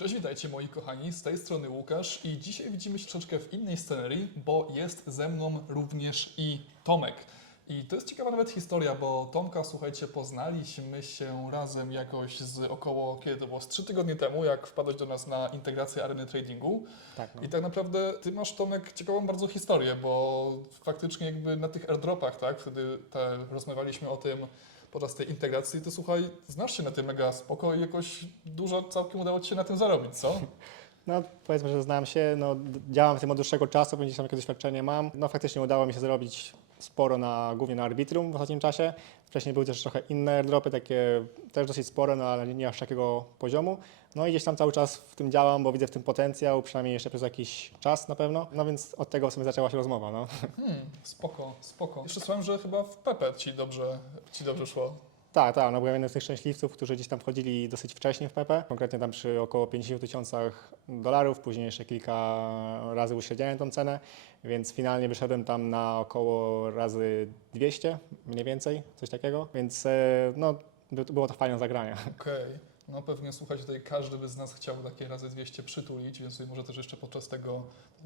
Cześć, witajcie moi kochani, z tej strony Łukasz i dzisiaj widzimy się troszeczkę w innej scenerii, bo jest ze mną również i Tomek. I to jest ciekawa nawet historia, bo Tomka, słuchajcie, poznaliśmy się razem jakoś z około, kiedy to było, z trzy tygodnie temu, jak wpadłeś do nas na integrację areny tradingu. Tak, no. I tak naprawdę ty masz, Tomek, ciekawą bardzo historię, bo faktycznie jakby na tych airdropach, tak, wtedy te, rozmawialiśmy o tym podczas tej integracji, ty słuchaj, znasz się na tym mega spoko i jakoś dużo całkiem udało ci się na tym zarobić, co? no powiedzmy, że znam się, no, działam w tym od dłuższego czasu, więc tam jakieś doświadczenie mam. No faktycznie udało mi się zrobić sporo na, głównie na Arbitrum w ostatnim czasie. Wcześniej były też trochę inne airdropy, takie też dosyć spore, no ale nie aż takiego poziomu. No i gdzieś tam cały czas w tym działam, bo widzę w tym potencjał, przynajmniej jeszcze przez jakiś czas na pewno. No więc od tego w sumie zaczęła się rozmowa, no. Hmm, spoko, spoko. Jeszcze słyszałem, że chyba w Pepe ci dobrze, ci dobrze szło. Tak, tak, no byłem jednym z tych szczęśliwców, którzy gdzieś tam wchodzili dosyć wcześnie w PP, konkretnie tam przy około 50 tysiącach dolarów, później jeszcze kilka razy uśredniałem tą cenę, więc finalnie wyszedłem tam na około razy 200, mniej więcej, coś takiego, więc e, no by- było to fajne zagranie. Okej. No pewnie słuchajcie, tutaj każdy by z nas chciał takie razy 200 przytulić, więc może też jeszcze podczas tego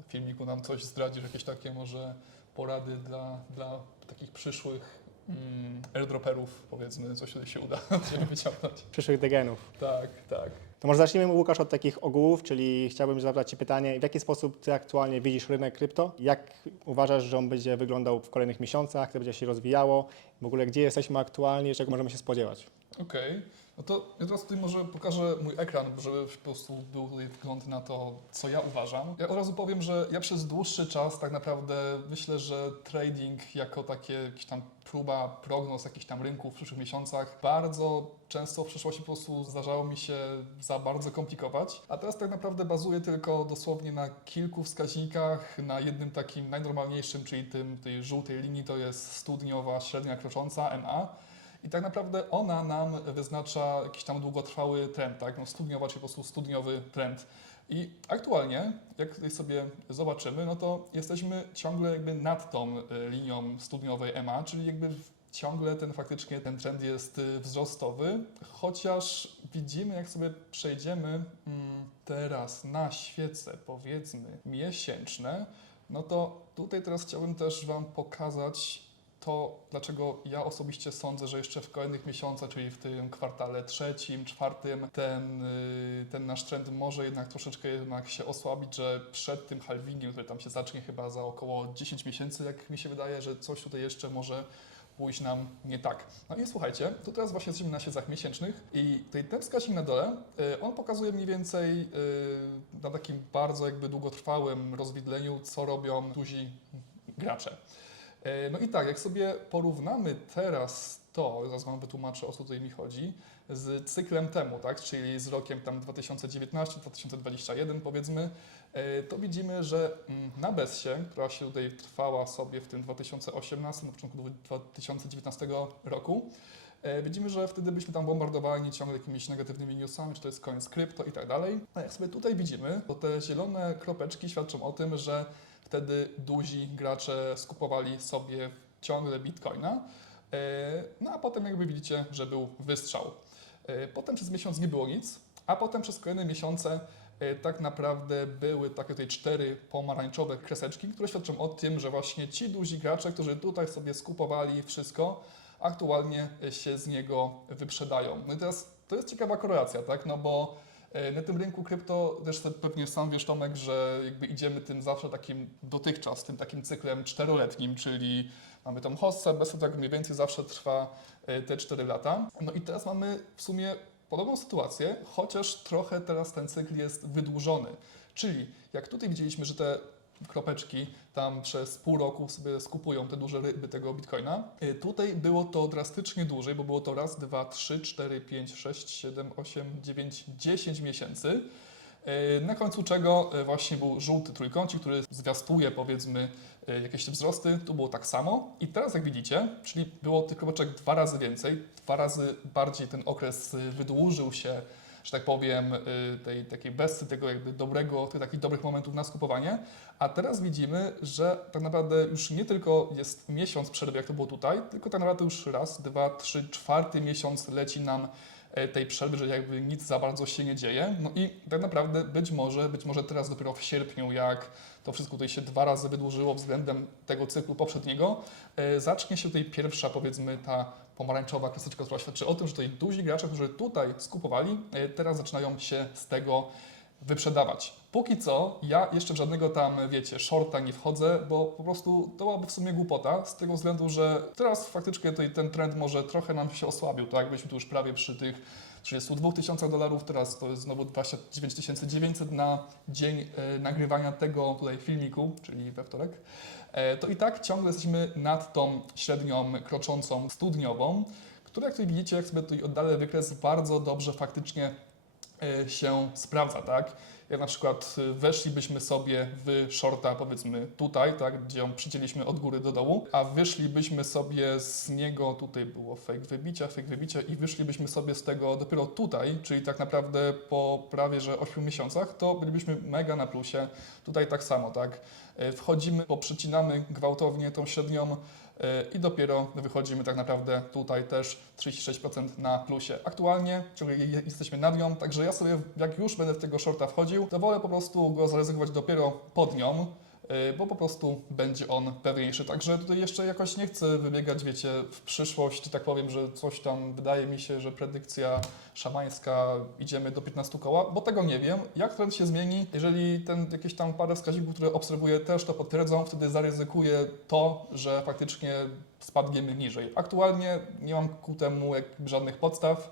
filmiku nam coś zdradzisz, jakieś takie może porady dla, dla takich przyszłych mm, airdroperów, powiedzmy, tutaj się uda wyciągnąć. Przyszłych degenów. Tak, tak. To może zacznijmy, Łukasz, od takich ogółów, czyli chciałbym zadać Ci pytanie, w jaki sposób Ty aktualnie widzisz rynek krypto? Jak uważasz, że on będzie wyglądał w kolejnych miesiącach, jak to będzie się rozwijało? W ogóle gdzie jesteśmy aktualnie, czego możemy się spodziewać? Okej, no to ja teraz tutaj może pokażę mój ekran, żeby po prostu był tutaj wgląd na to, co ja uważam. Ja od razu powiem, że ja przez dłuższy czas tak naprawdę myślę, że trading jako takie jakieś tam próba prognoz jakichś tam rynków w przyszłych miesiącach bardzo często w przyszłości po prostu zdarzało mi się za bardzo komplikować, a teraz tak naprawdę bazuję tylko dosłownie na kilku wskaźnikach, na jednym takim najnormalniejszym, czyli tym tej żółtej linii to jest studniowa średnia krocząca MA. I tak naprawdę ona nam wyznacza jakiś tam długotrwały trend, tak? No studniowa, czyli po prostu studniowy trend. I aktualnie, jak tutaj sobie zobaczymy, no to jesteśmy ciągle jakby nad tą y, linią studniowej EMA, czyli jakby ciągle ten faktycznie ten trend jest y, wzrostowy, chociaż widzimy, jak sobie przejdziemy mm, teraz na świece, powiedzmy, miesięczne, no to tutaj teraz chciałbym też Wam pokazać to, dlaczego ja osobiście sądzę, że jeszcze w kolejnych miesiącach, czyli w tym kwartale trzecim, czwartym, ten, y, ten nasz trend może jednak troszeczkę jednak się osłabić, że przed tym halvingiem, który tam się zacznie chyba za około 10 miesięcy, jak mi się wydaje, że coś tutaj jeszcze może pójść nam nie tak. No i słuchajcie, tu teraz właśnie jesteśmy na siedzach miesięcznych i tutaj ten wskaźnik na dole, y, on pokazuje mniej więcej y, na takim bardzo jakby długotrwałym rozwidleniu, co robią duzi gracze. E, No i tak, jak sobie porównamy teraz to, zaraz Wam wytłumaczę o co tutaj mi chodzi, z cyklem temu, tak, czyli z rokiem tam 2019-2021 powiedzmy, e, to widzimy, że mm, na Bessie, która się tutaj trwała sobie w tym 2018, na początku 2019 roku, e, widzimy, że wtedy byliśmy tam bombardowani ciągle jakimiś negatywnymi newsami, czy to jest koniec krypto i tak dalej. A jak sobie tutaj widzimy, to te zielone kropeczki świadczą o tym, że wtedy duzi gracze skupowali sobie ciągle bitcoina. E, No a potem jakby widzicie, że był wystrzał. E, Potem przez miesiąc nie było nic, a potem przez kolejne miesiące e, tak naprawdę były takie tutaj cztery pomarańczowe kreseczki, które świadczą o tym, że właśnie ci duzi gracze, którzy tutaj sobie skupowali wszystko, aktualnie się z niego wyprzedają. No i teraz to jest ciekawa korelacja, tak? No bo Na tym rynku krypto też te- pewnie sam wiesz Tomek, że jakby idziemy tym zawsze takim dotychczas, tym takim cyklem czteroletnim, czyli mamy tą hossę, bez tak mniej więcej zawsze trwa e, te 4 lata. No i teraz mamy w sumie podobną sytuację, chociaż trochę teraz ten cykl jest wydłużony. Czyli jak tutaj widzieliśmy, że te kropeczki tam przez pół roku sobie skupują te duże ryby tego bitcoina. Y, Tutaj było to drastycznie dłużej, bo było to raz, dwa, trzy, cztery, pięć, sześć, siedem, osiem, dziewięć, dziesięć miesięcy. Y, Na końcu czego y, właśnie był żółty trójkącik, który zwiastuje powiedzmy jakieś wzrosty. Tu było tak samo. I teraz jak widzicie, czyli było tych kropeczek dwa razy więcej, dwa razy bardziej ten okres wydłużył się że tak powiem, y, tej takiej besty, tego jakby dobrego, tych takich dobrych momentów na skupowanie. A teraz widzimy, że tak naprawdę już nie tylko jest miesiąc przerwy, jak to było tutaj, tylko tak naprawdę już raz, dwa, trzy, czwarty miesiąc leci nam e, tej przerwy, że jakby nic za bardzo się nie dzieje. No i tak naprawdę być może, być może teraz dopiero w sierpniu, jak to wszystko tutaj się dwa razy wydłużyło względem tego cyklu poprzedniego, e, zacznie się tutaj pierwsza, powiedzmy, ta pomarańczowa kreseczka, która świadczy o tym, że tutaj duzi gracze, którzy tutaj skupowali, e, teraz zaczynają się z tego wyprzedawać. Póki co ja jeszcze w żadnego tam, wiecie, shorta nie wchodzę, bo po prostu to byłaby w sumie głupota, z tego względu, że teraz faktycznie tutaj ten trend może trochę nam się osłabił, tak? Byliśmy tu już prawie przy tych 32 tysiącach dolarów, teraz to jest znowu 29 900 na dzień e, nagrywania tego tutaj filmiku, czyli we wtorek. E, to i tak ciągle jesteśmy nad tą średnią kroczącą studniową, która jak tutaj widzicie, jak sobie tutaj oddalę wykres, bardzo dobrze faktycznie się sprawdza, tak? Jak na przykład e, weszlibyśmy sobie w shorta, powiedzmy tutaj, tak, gdzie ją przycięliśmy od góry do dołu, a wyszlibyśmy sobie z niego, tutaj było fake wybicia, fake wybicia i wyszlibyśmy sobie z tego dopiero tutaj, czyli tak naprawdę po prawie że 8 miesiącach, to bylibyśmy mega na plusie. Tutaj tak samo, tak. E, Wchodzimy, poprzycinamy gwałtownie tą średnią, e, i dopiero wychodzimy tak naprawdę tutaj też 36% na plusie. Aktualnie ciągle je- jesteśmy nad nią, także ja sobie jak już będę w tego shorta wchodził, to wolę po prostu go zaryzykować dopiero pod nią, bo po prostu będzie on pewniejszy. Także tutaj jeszcze jakoś nie chcę wybiegać, wiecie, w przyszłość, tak powiem, że coś tam wydaje mi się, że predykcja szamańska idziemy do 15 koła, bo tego nie wiem. Jak trend się zmieni, jeżeli ten jakieś tam parę wskaźników, które obserwuję też to potwierdzą, wtedy zaryzykuję to, że faktycznie spadniemy niżej. Aktualnie nie mam ku temu żadnych podstaw.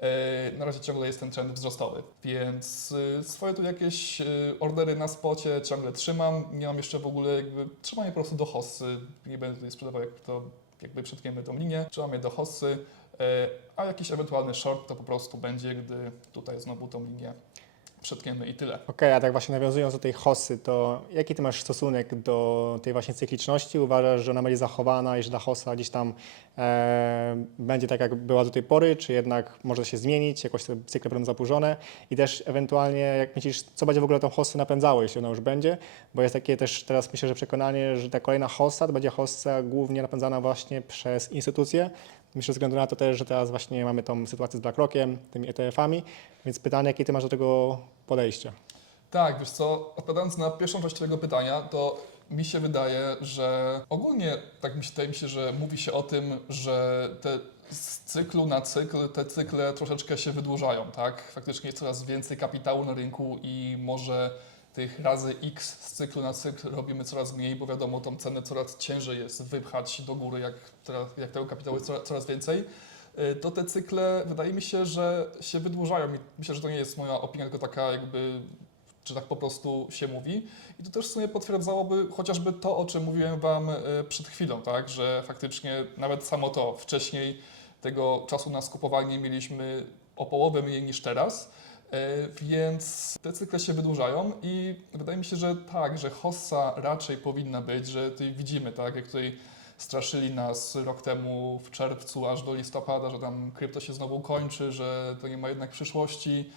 E, Na razie ciągle jest ten trend wzrostowy, więc y, swoje tu jakieś y, ordery na spocie ciągle trzymam. Nie mam jeszcze w ogóle jakby je po prostu do hossy. Nie będę tutaj sprzedawał jak to jakby przetniemy tą linię. Trzymam je do hossy, e, a jakiś ewentualny short to po prostu będzie, gdy tutaj znowu tą linię przetniemy i tyle. Okej, a tak właśnie nawiązując do tej hossy, to jaki ty masz stosunek do tej właśnie cykliczności? Uważasz, że ona będzie zachowana i że ta hossa gdzieś tam e, będzie tak, jak była do tej pory, czy jednak może się zmienić, jakoś te cykle będą zaburzone? I też ewentualnie, jak myślisz, co będzie w ogóle tą hossę napędzało, jeśli ona już będzie? Bo jest takie też teraz myślę, że przekonanie, że ta kolejna hossa to będzie hossa głównie napędzana właśnie przez instytucje. Myślę, ze względu na to też, że teraz właśnie mamy tą sytuację z BlackRockiem, tymi ETF-ami, więc pytanie, jakie ty masz do tego podejście? Tak, wiesz co, odpowiadając na pierwszą część Twojego pytania, to mi się wydaje, że ogólnie tak mi się, wydaje mi się, że mówi się o tym, że te z cyklu na cykl te cykle troszeczkę się wydłużają, tak? Faktycznie jest coraz więcej kapitału na rynku i może tych razy X z cyklu na cykl robimy coraz mniej, bo wiadomo, tą cenę coraz ciężej jest wypchać do góry, jak, teraz, jak tego kapitału jest coraz, więcej. Y, To te cykle wydaje mi się, że się wydłużają myślę, że to nie jest moja opinia, tylko taka jakby czy tak po prostu się mówi. I to też w sumie potwierdzałoby chociażby to, o czym mówiłem Wam e, przed chwilą, tak? że faktycznie nawet samo to, wcześniej tego czasu na skupowanie mieliśmy o połowę mniej niż teraz, więc te cykle się wydłużają i wydaje mi się, że tak, że hossa raczej powinna być, że tutaj widzimy, tak, jak tutaj straszyli nas rok temu w czerwcu aż do listopada, że tam krypto się znowu kończy, że to nie ma jednak przyszłości.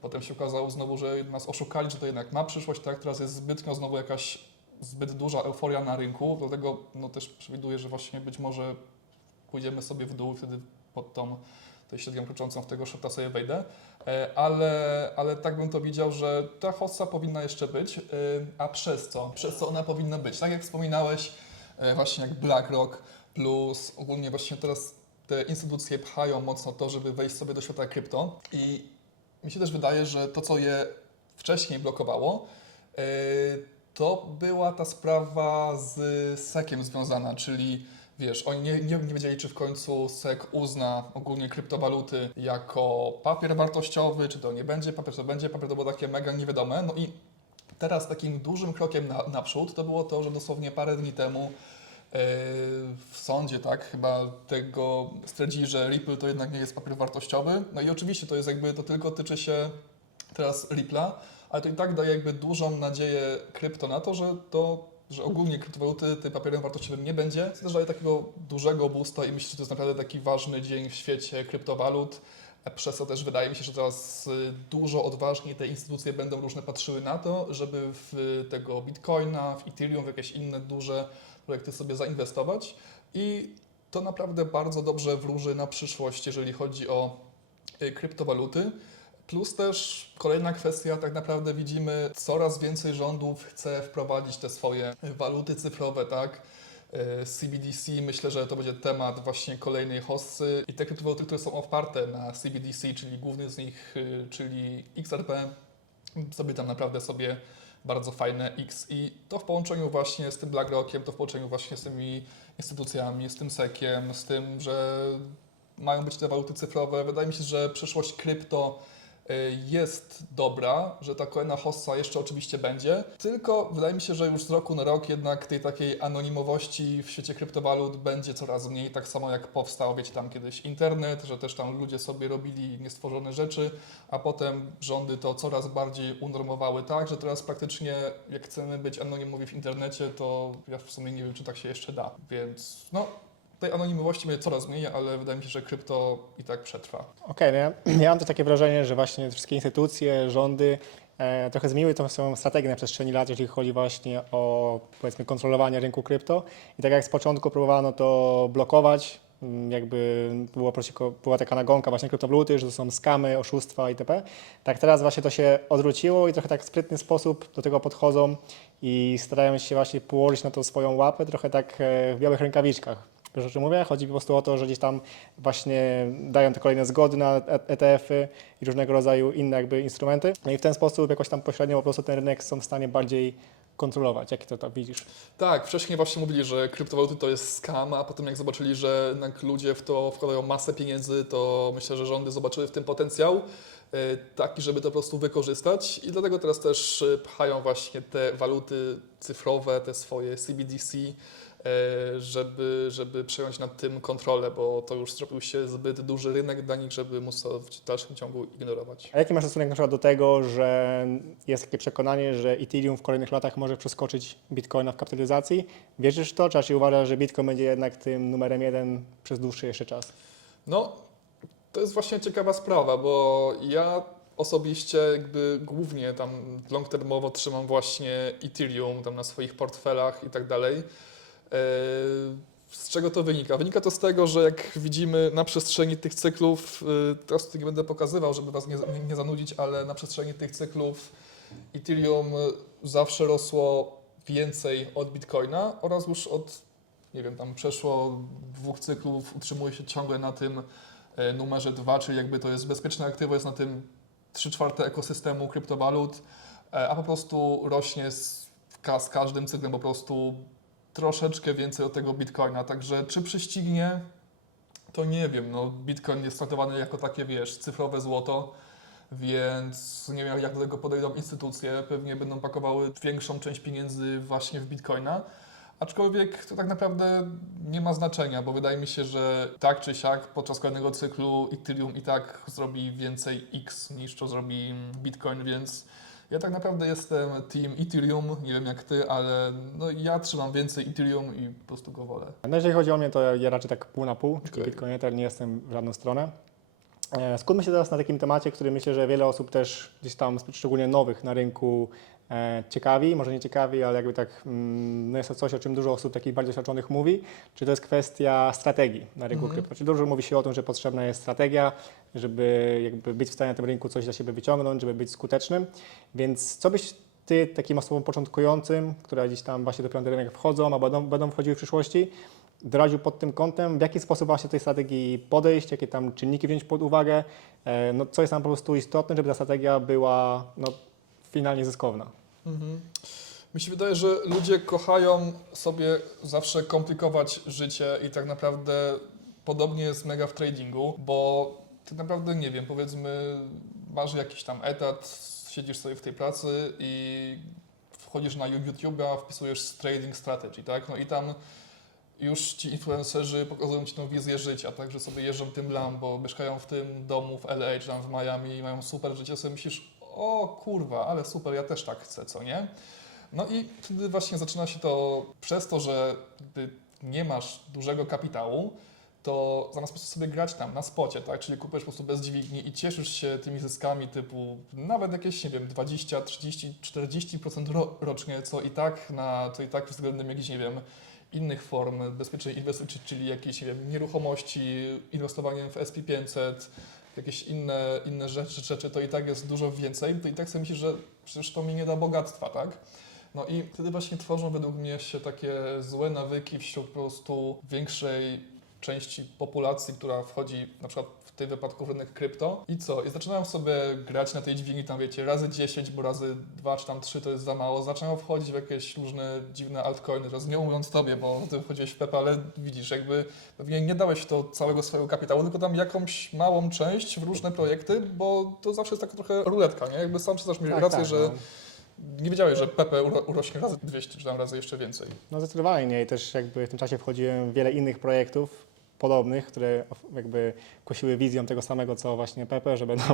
Potem się okazało znowu, że nas oszukali, że to jednak ma przyszłość, tak? Teraz jest zbytnio znowu jakaś zbyt duża euforia na rynku, dlatego no, też przewiduję, że właśnie być może pójdziemy sobie w dół wtedy pod tą tej średnią kluczącą w tego shorta sobie wejdę, E, ale, ale tak bym to widział, że ta hossa powinna jeszcze być, e, a przez co? Przez co ona powinna być? Tak jak wspominałeś, e, właśnie jak BlackRock plus ogólnie właśnie teraz te instytucje pchają mocno to, żeby wejść sobie do świata krypto i mi się też wydaje, że to, co je wcześniej blokowało, to była ta sprawa z SEC-iem związana, czyli wiesz, oni nie, nie, nie wiedzieli, czy w końcu SEC uzna ogólnie kryptowaluty jako papier wartościowy, czy to nie będzie papier, to będzie papier, to było takie mega niewiadome. No i teraz takim dużym krokiem na, naprzód to było to, że dosłownie parę dni temu yy, w sądzie, tak, chyba tego stwierdzili, że Ripple to jednak nie jest papier wartościowy. No i oczywiście to jest jakby, to tylko tyczy się teraz Ripple'a, ale to i tak daje jakby dużą nadzieję krypto na to, że to, że ogólnie kryptowaluty tym papierem wartościowym nie będzie. Też takiego dużego boosta i myślę, że to jest naprawdę taki ważny dzień w świecie kryptowalut. Przez to też wydaje mi się, że teraz y, dużo odważniej te instytucje będą różne patrzyły na to, żeby w tego Bitcoina, w Ethereum, w jakieś inne duże projekty sobie zainwestować. I to naprawdę bardzo dobrze wróży na przyszłość, jeżeli chodzi o y, kryptowaluty. Plus też kolejna kwestia, tak naprawdę widzimy coraz więcej rządów chce wprowadzić te swoje waluty cyfrowe, tak? CBDC, myślę, że to będzie temat właśnie kolejnej hossy i te kryptowaluty, które są oparte na CBDC, czyli główny z nich, y, czyli XRP, sobie tam naprawdę sobie bardzo fajne X i to w połączeniu właśnie z tym BlackRockiem, to w połączeniu właśnie z tymi instytucjami, z tym SEC-iem, z tym, że mają być te waluty cyfrowe. Wydaje mi się, że przyszłość krypto jest dobra, że ta kolejna hossa jeszcze oczywiście będzie, tylko wydaje mi się, że już z roku na rok jednak tej takiej anonimowości w świecie kryptowalut będzie coraz mniej, tak samo jak powstał, wiecie, tam kiedyś internet, że też tam ludzie sobie robili niestworzone rzeczy, a potem rządy to coraz bardziej unormowały tak, że teraz praktycznie jak chcemy być anonimowi w internecie, to ja w sumie nie wiem, czy tak się jeszcze da, więc no tej anonimowości będzie coraz mniej, ale wydaje mi się, że krypto i tak przetrwa. Okej, no ja, ja mam też takie wrażenie, że właśnie wszystkie instytucje, rządy e, trochę zmieniły tą swoją strategię na przestrzeni lat, jeżeli chodzi właśnie o powiedzmy kontrolowanie rynku krypto. I tak jak z początku próbowano to blokować, mm, jakby przeciwko, była taka nagonka właśnie kryptowaluty, że to są skamy, oszustwa itp. Tak teraz właśnie to się odwróciło i trochę tak w sprytny sposób do tego podchodzą i starają się właśnie położyć na to swoją łapę, trochę tak e, w białych rękawiczkach. Wiesz o czym mówię? Chodzi po prostu o to, że gdzieś tam właśnie dają te kolejne zgody na E- ETF-y i różnego rodzaju inne jakby instrumenty. No i w ten sposób jakoś tam pośrednio po prostu ten rynek są w stanie bardziej kontrolować. Jak to tam widzisz? Tak, wcześniej właśnie mówili, że kryptowaluty to jest scam, a potem jak zobaczyli, że jednak ludzie w to wkładają masę pieniędzy, to myślę, że rządy zobaczyły w tym potencjał e, taki, żeby to po prostu wykorzystać i dlatego teraz też e, pchają właśnie te waluty cyfrowe, te swoje CBDC, e, żeby, żeby przejąć nad tym kontrolę, bo to już zrobił się zbyt duży rynek dla nich, żeby móc to w dalszym ciągu ignorować. A jaki masz stosunek na przykład do tego, że jest takie przekonanie, że Ethereum w kolejnych latach może przeskoczyć Bitcoina w kapitalizacji? Wierzysz w to, czy raczej uważasz, że Bitcoin będzie jednak tym numerem jeden przez dłuższy jeszcze czas? No, to jest właśnie ciekawa sprawa, bo ja osobiście jakby głównie tam long termowo trzymam właśnie Ethereum tam na swoich portfelach i tak dalej. Eee, Z czego to wynika? Wynika to z tego, że jak widzimy na przestrzeni tych cyklów, y, teraz nie będę pokazywał, żeby Was nie, nie- zanudzić, ale na przestrzeni tych cyklów Ethereum y, zawsze rosło więcej od Bitcoina oraz już od, nie wiem, tam przeszło dwóch cyklów, utrzymuje się ciągle na tym e, numerze 2, czyli jakby to jest bezpieczne aktywo, jest na tym 3 czwarte ekosystemu kryptowalut, e, a po prostu rośnie z, z każdym cyklem po prostu troszeczkę więcej od tego Bitcoina. Także czy przyścignie, to nie wiem. No, Bitcoin jest traktowany jako takie, wiesz, cyfrowe złoto, więc nie wiem, jak do tego podejdą instytucje. Pewnie będą pakowały większą część pieniędzy właśnie w Bitcoina. Aczkolwiek to tak naprawdę nie ma znaczenia, bo wydaje mi się, że tak czy siak podczas kolejnego cyklu Ethereum i tak zrobi więcej X niż to zrobi Bitcoin, więc ja tak naprawdę jestem team Ethereum, nie wiem jak ty, ale no ja trzymam więcej Ethereum i po prostu go wolę. No jeżeli chodzi o mnie, to ja raczej tak pół na pół, czyli Okej. Bitcoin Ether, nie jestem w żadną stronę. E, Skupmy się teraz na takim temacie, który myślę, że wiele osób też gdzieś tam, szczególnie nowych na rynku, ciekawi, może nie ciekawi, ale jakby tak, mm, no jest to coś, o czym dużo osób takich bardziej doświadczonych mówi, czy to jest kwestia strategii na rynku Mhm. krypto. Czyli dużo mówi się o tym, że potrzebna jest strategia, żeby jakby być w stanie na tym rynku coś dla siebie wyciągnąć, żeby być skutecznym. Więc co byś ty takim osobom początkującym, które gdzieś tam właśnie dopiero na rynek wchodzą, a będą, będą wchodziły w przyszłości, doradził pod tym kątem, w jaki sposób właśnie do tej strategii podejść, jakie tam czynniki wziąć pod uwagę, e, no, co jest tam po prostu istotne, żeby ta strategia była no, finalnie zyskowna. Mhm. Mi się wydaje, że ludzie kochają sobie zawsze komplikować życie i tak naprawdę podobnie jest mega w tradingu, bo tak naprawdę nie wiem, powiedzmy masz jakiś tam etat, siedzisz sobie w tej pracy i wchodzisz na YouTube'a, wpisujesz trading strategy, tak? No i tam już ci influencerzy pokazują ci tą wizję życia, tak, że sobie jeżdżą tym Lambo, mieszkają w tym domu w LA czy tam w Miami i mają super życie, sobie myślisz, o kurwa, ale super, ja też tak chcę, co nie? No i wtedy właśnie zaczyna się to przez to, że gdy nie masz dużego kapitału, to zamiast po prostu sobie grać tam na spocie, tak? Czyli kupujesz po prostu bez dźwigni i cieszysz się tymi zyskami typu nawet jakieś, nie wiem, 20, 30, 40% ro, rocznie, co i tak na, co i tak względem jakichś, nie wiem, innych form bezpiecznej inwestycji, czyli jakieś, nie wiem, nieruchomości, inwestowaniem w SP500, jakieś inne, inne rzeczy, rzeczy, to i tak jest dużo więcej, to i tak sobie myślisz, że przecież to mi nie da bogactwa, tak? No i wtedy właśnie tworzą według mnie się takie złe nawyki wśród po prostu większej części populacji, która wchodzi na przykład tym wypadku rynek krypto i co? I zaczynają sobie grać na tej dźwigni tam wiecie razy 10, bo razy 2 czy tam 3 to jest za mało. Zaczynają wchodzić w jakieś różne dziwne altcoiny, że nie mówiąc tobie, bo ty wchodziłeś w Pepe, ale widzisz, jakby pewnie nie dałeś to całego swojego kapitału, tylko tam jakąś małą część w różne projekty, bo to zawsze jest taka trochę ruletka, nie? Jakby sam przyznasz mi Tak, rację, tak, że no. nie wiedziałeś, że Pepe uro- urośnie razy 200 czy tam razy jeszcze więcej. No zdecydowanie nie. I też jakby w tym czasie wchodziłem w wiele innych projektów podobnych, które jakby kosiły wizją tego samego, co właśnie Pepe, że będą,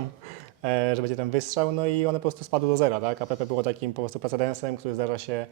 że będzie ten wystrzał, no i one po prostu spadły do zera, tak? A Pepe było takim po prostu precedensem, który zdarza się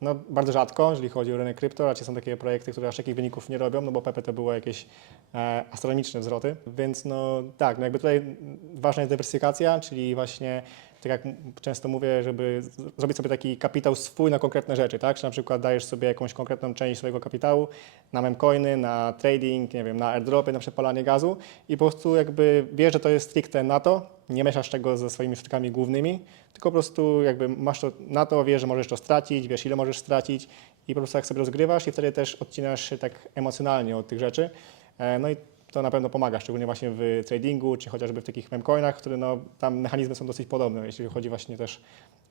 no, bardzo rzadko, jeżeli chodzi o rynek krypto, raczej są takie projekty, które aż takich wyników nie robią, no bo Pepe to było jakieś e, astronomiczne wzroty, więc no tak, no jakby tutaj ważna jest dywersyfikacja, czyli właśnie tak jak często mówię, żeby zrobić sobie taki kapitał swój na konkretne rzeczy, tak? Czy na przykład dajesz sobie jakąś konkretną część swojego kapitału na memcoiny, na trading, nie wiem, na airdropy, na przepalanie gazu i po prostu jakby wiesz, że to jest stricte na to, nie mieszasz tego ze swoimi środkami głównymi, tylko po prostu jakby masz to na to, wiesz, że możesz to stracić, wiesz ile możesz stracić i po prostu tak sobie rozgrywasz i wtedy też odcinasz się tak emocjonalnie od tych rzeczy. E, No i to na pewno pomaga, szczególnie właśnie w tradingu, czy chociażby w takich memcoinach, które no, tam mechanizmy są dosyć podobne, jeśli chodzi właśnie też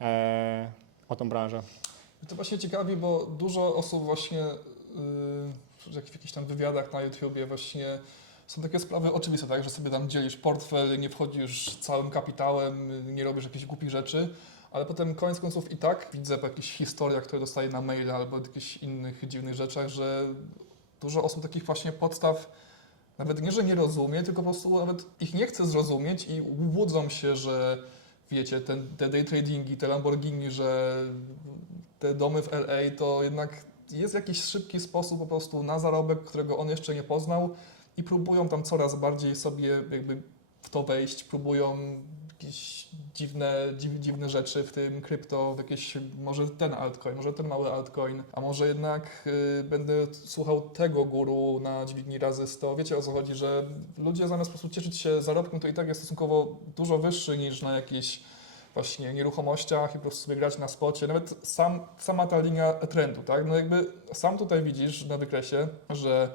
e, o tą branżę. To właśnie ciekawi, bo dużo osób właśnie yy, w jakichś tam wywiadach na YouTubie właśnie są takie sprawy oczywiste, tak, że sobie tam dzielisz portfel, nie wchodzisz całym kapitałem, nie robisz jakichś głupich rzeczy, ale potem koniec końców i tak widzę po jakichś historiach, które dostaję na maila albo jakichś innych dziwnych rzeczach, że dużo osób takich właśnie podstaw nawet nie, że nie rozumie, tylko po prostu nawet ich nie chce zrozumieć i łudzą się, że wiecie, ten, te day tradingi, te Lamborghini, że te domy w LA to jednak jest jakiś szybki sposób po prostu na zarobek, którego on jeszcze nie poznał i próbują tam coraz bardziej sobie jakby w to wejść, próbują jakieś dziwne, dziw, dziwne rzeczy w tym krypto, w jakieś, może ten altcoin, może ten mały altcoin, a może jednak y, będę słuchał tego guru na dźwigni razy 100. Wiecie o co chodzi, że ludzie zamiast po prostu cieszyć się zarobkiem, to i tak jest stosunkowo dużo wyższy niż na jakichś właśnie nieruchomościach i po prostu sobie grać na spocie. Nawet sam, sama ta linia trendu, tak? No jakby sam tutaj widzisz na wykresie, że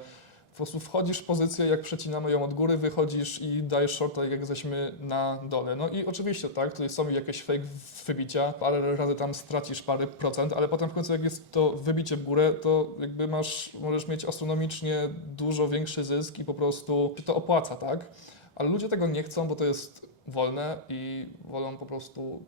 po prostu wchodzisz w pozycję, jak przecinamy ją od góry, wychodzisz i dajesz shorta, jak jesteśmy na dole. No i oczywiście, tak, tutaj są jakieś fake wybicia, parę razy tam stracisz parę procent, ale potem w końcu jak jest to wybicie w górę, to jakby masz, możesz mieć astronomicznie dużo większy zysk i po prostu się to opłaca, tak? Ale ludzie tego nie chcą, bo to jest wolne i wolą po prostu.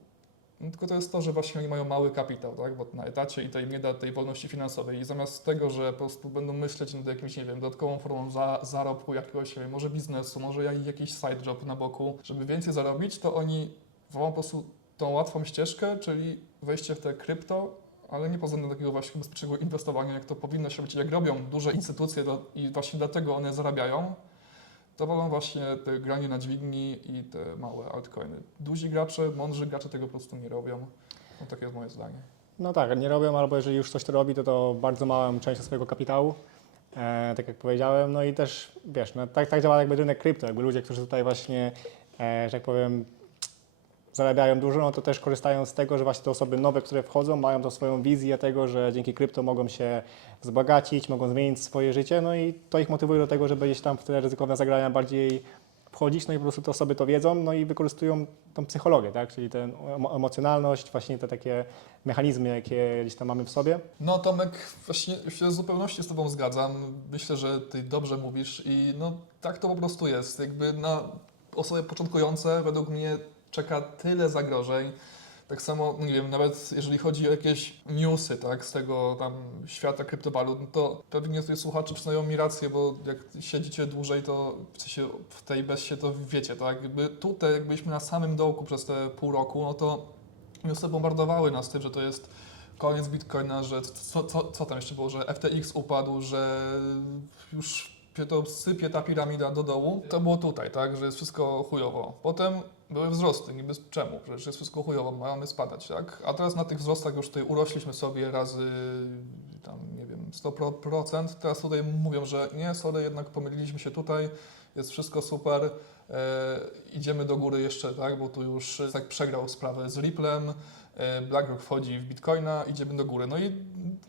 No, tylko to jest to, że właśnie oni mają mały kapitał, tak? Bo na etacie i to im nie da tej wolności finansowej. I zamiast tego, że po prostu będą myśleć nad jakimś, nie wiem, dodatkową formą za, zarobku jakiegoś, wiem, może biznesu, może jak- jakiś side job na boku, żeby więcej zarobić, to oni wolą po prostu tą łatwą ścieżkę, czyli wejście w te krypto, ale nie poza takiego właśnie bezpiecznego inwestowania, jak to powinno się być, jak robią duże instytucje i właśnie dlatego one zarabiają, to wolą właśnie te granie na dźwigni i te małe altcoiny. Duzi gracze, mądrzy gracze tego po prostu nie robią. No takie jest moje zdanie. No tak, nie robią, albo jeżeli już coś to robi, to to bardzo małą część swojego kapitału, e, tak jak powiedziałem. No i też, wiesz, no, tak, tak działa jakby rynek krypto, jakby ludzie, którzy tutaj właśnie, e, że tak powiem, zarabiają dużo, no to też korzystają z tego, że właśnie te osoby nowe, które wchodzą, mają tą swoją wizję tego, że dzięki krypto mogą się wzbogacić, mogą zmienić swoje życie, no i to ich motywuje do tego, żeby gdzieś tam w te ryzykowne zagrania bardziej wchodzić, no i po prostu te osoby to wiedzą, no i wykorzystują tą psychologię, tak, czyli tę emo- emocjonalność, właśnie te takie mechanizmy, jakie gdzieś tam mamy w sobie. No Tomek, właśnie się w zupełności z Tobą zgadzam. Myślę, że Ty dobrze mówisz i no tak to po prostu jest. Jakby na osoby początkujące według mnie czeka tyle zagrożeń. Tak samo, no nie wiem, nawet jeżeli chodzi o jakieś newsy, tak, z tego tam świata kryptowalut, no to pewnie tutaj słuchacze przyznają mi rację, bo jak siedzicie dłużej, to w, sensie w tej bezsie to wiecie, tak, jakby tutaj, jak byliśmy na samym dołku przez te pół roku, no to newsy bombardowały nas tym, że to jest koniec Bitcoina, że co, co, co tam jeszcze było, że FTX upadł, że już się to sypie ta piramida do dołu. To było tutaj, tak, że jest wszystko chujowo. Potem były wzrosty, niby czemu? Przecież jest wszystko chujowo, mamy spadać, tak? A teraz na tych wzrostach już tutaj urośliśmy sobie razy tam, nie wiem, 100%. Teraz tutaj mówią, że nie, sorry, jednak pomyliliśmy się tutaj, jest wszystko super, e, idziemy do góry jeszcze, tak, bo tu już tak przegrał sprawę z Ripplem, e, BlackRock wchodzi w Bitcoina, idziemy do góry. No i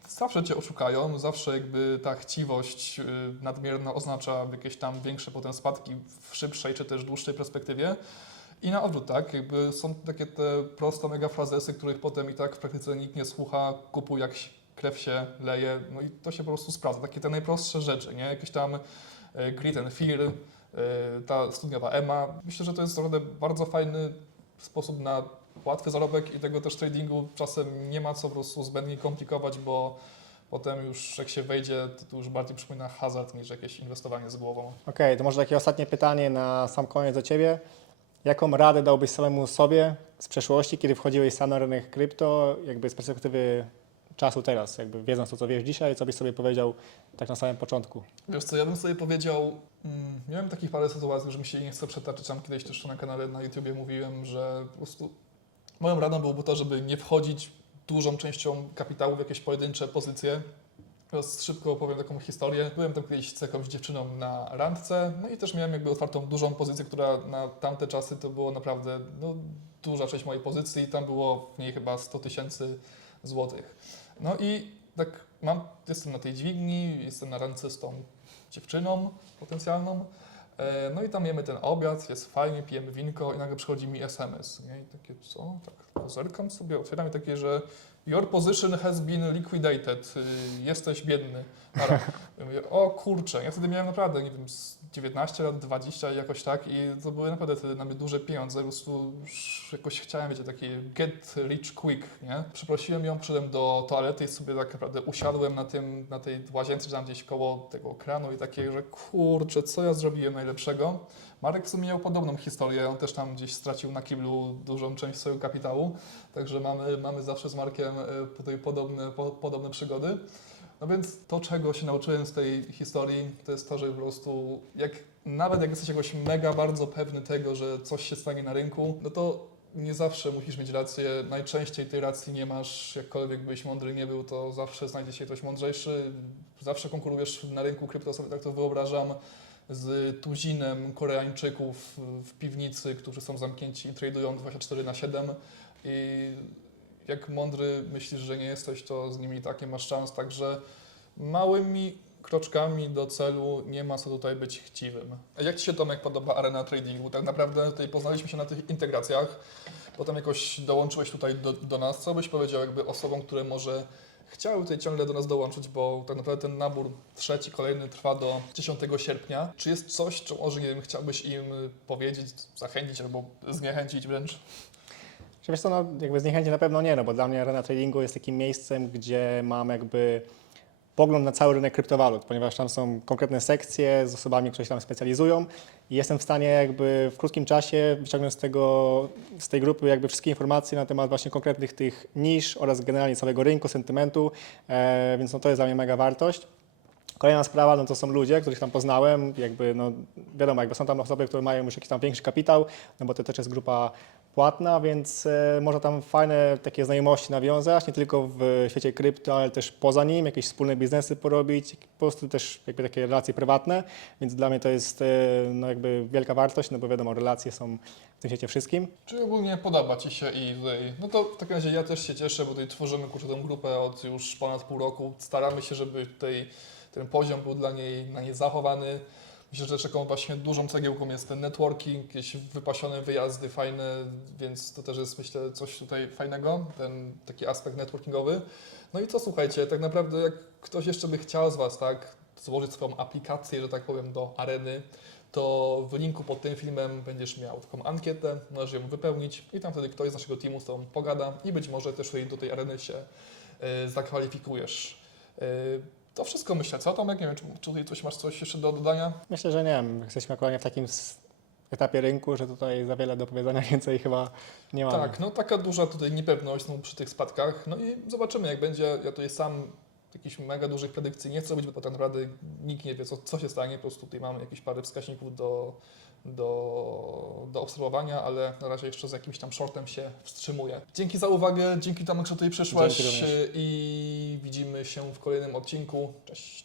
zawsze cię oszukają, zawsze jakby ta chciwość y, nadmierna oznacza jakieś tam większe potem spadki w szybszej czy też dłuższej perspektywie. I na odwrót, tak? Jakby są takie te proste mega frazesy, których potem i tak w praktyce nikt nie słucha, kupuj jak krew się leje, no i to się po prostu sprawdza. Takie te najprostsze rzeczy, nie? Jakieś tam e, grit and fear, e, ta studniowa EMA. Myślę, że to jest naprawdę bardzo fajny sposób na łatwy zarobek i tego też tradingu czasem nie ma co po prostu zbędnie komplikować, bo potem już jak się wejdzie, to, to już bardziej przypomina hazard niż jakieś inwestowanie z głową. Okej, to może takie ostatnie pytanie na sam koniec do Ciebie. Jaką radę dałbyś samemu sobie z przeszłości, kiedy wchodziłeś sam na rynek krypto, jakby z perspektywy czasu teraz, jakby wiedząc to, co wiesz dzisiaj, co byś sobie powiedział tak na samym początku? Wiesz co, ja bym sobie powiedział, mm, miałem takich parę sytuacji, że mi się nie chce przetaczyć, tam kiedyś też na kanale na YouTubie mówiłem, że po prostu moją radą byłoby to, żeby nie wchodzić dużą częścią kapitału w jakieś pojedyncze pozycje. Teraz szybko opowiem taką historię. Byłem tam kiedyś z jakąś dziewczyną na randce, no i też miałem jakby otwartą dużą pozycję, która na tamte czasy to było naprawdę no, duża część mojej pozycji i tam było w niej chyba 100 tysięcy złotych. No i tak mam, jestem na tej dźwigni, jestem na randce z tą dziewczyną potencjalną. E, No i tam jemy ten obiad, jest fajnie, pijemy winko i nagle przychodzi mi SMS. Nie? I takie, co? Tak, zerkam sobie, otwieram i takie, że your position has been liquidated, y, jesteś biedny. Nara. Ja mówię, o kurczę, ja wtedy miałem naprawdę, nie wiem, 19 lat, 20 jakoś tak i to były naprawdę wtedy na mnie duże pieniądze, po prostu jakoś chciałem, wiecie, takie get rich quick, nie? Przeprosiłem ją, przyszedłem do toalety i sobie tak naprawdę usiadłem na tym, na tej łazience, tam gdzieś koło tego kranu i takie, że kurczę, co ja zrobiłem najlepszego? Marek w sumie miał podobną historię, on też tam gdzieś stracił na kiblu dużą część swojego kapitału, także mamy, mamy zawsze z Markiem e, tutaj podobne, po, podobne przygody. No więc to, czego się nauczyłem z tej historii, to jest to, że po prostu jak nawet jak jesteś jakoś mega bardzo pewny tego, że coś się stanie na rynku, no to nie zawsze musisz mieć rację. Najczęściej tej racji nie masz, jakkolwiek byś mądry nie był, to zawsze znajdzie się ktoś mądrzejszy. Zawsze konkurujesz na rynku krypto, sobie tak to wyobrażam, z tuzinem Koreańczyków w piwnicy, którzy są zamknięci i tradują 24 na 7 i jak mądry myślisz, że nie jesteś, to z nimi tak nie masz szans, także małymi kroczkami do celu nie ma co tutaj być chciwym. A Jak Ci się Tomek podoba arena tradingu? Tak naprawdę tutaj poznaliśmy się na tych integracjach, potem jakoś dołączyłeś tutaj do, do nas. Co byś powiedział jakby osobom, które może chciały tutaj ciągle do nas dołączyć, bo tak naprawdę ten nabór trzeci, kolejny trwa do 10 sierpnia. Czy jest coś, co może nie wiem, chciałbyś im powiedzieć, zachęcić albo zniechęcić wręcz? Czy wiesz co, no, jakby na pewno nie, no bo dla mnie arena tradingu jest takim miejscem, gdzie mam jakby pogląd na cały rynek kryptowalut, ponieważ tam są konkretne sekcje z osobami, które się tam specjalizują. I jestem w stanie jakby w krótkim czasie wyciągnąć z, tego, z tej grupy jakby wszystkie informacje na temat właśnie konkretnych tych nisz oraz generalnie całego rynku, sentymentu, e, więc no to jest dla mnie mega wartość. Kolejna sprawa, no to są ludzie, których tam poznałem, jakby, no wiadomo, jakby są tam osoby, które mają już jakiś tam większy kapitał, no bo to też jest grupa płatna, więc e, można tam fajne takie znajomości nawiązać, nie tylko w świecie krypto, ale też poza nim, jakieś wspólne biznesy porobić, po prostu też jakby takie relacje prywatne, więc dla mnie to jest e, no jakby wielka wartość, no bo wiadomo, relacje są w tym świecie wszystkim. Czy ogólnie podoba Ci się i tutaj, no to w takim razie ja też się cieszę, bo tutaj tworzymy kurczę tę grupę od już ponad pół roku. Staramy się, żeby tutaj ten poziom był dla niej, na niej zachowany. Myślę, że taką właśnie dużą cegiełką jest ten networking, jakieś wypasione wyjazdy fajne, więc to też jest myślę coś tutaj fajnego, ten taki aspekt networkingowy. No i co słuchajcie, tak naprawdę jak ktoś jeszcze by chciał z Was, tak, złożyć swoją aplikację, że tak powiem, do areny, to w linku pod tym filmem będziesz miał taką ankietę, możesz ją wypełnić i tam wtedy ktoś z naszego teamu z Tobą pogada i być może też do tej areny się y, zakwalifikujesz. To wszystko myślę, co Tomek? Nie wiem, czy, czy tutaj coś masz coś jeszcze do dodania? Myślę, że nie wiem, jesteśmy aktualnie w takim s- etapie rynku, że tutaj za wiele do powiedzenia więcej chyba nie mamy. Tak, no taka duża tutaj niepewność no, przy tych spadkach. No i zobaczymy, jak będzie. Ja tutaj sam jakichś mega dużych predykcji nie chcę robić, bo tak naprawdę nikt nie wie, co, co się stanie. Po prostu tutaj mamy jakieś parę wskaźników do, do, do obserwowania, ale na razie jeszcze z jakimś tam shortem się wstrzymuję. Dzięki za uwagę, dzięki Tomek, że tutaj przyszłaś Dzięki również. i widzimy się w kolejnym odcinku. Cześć!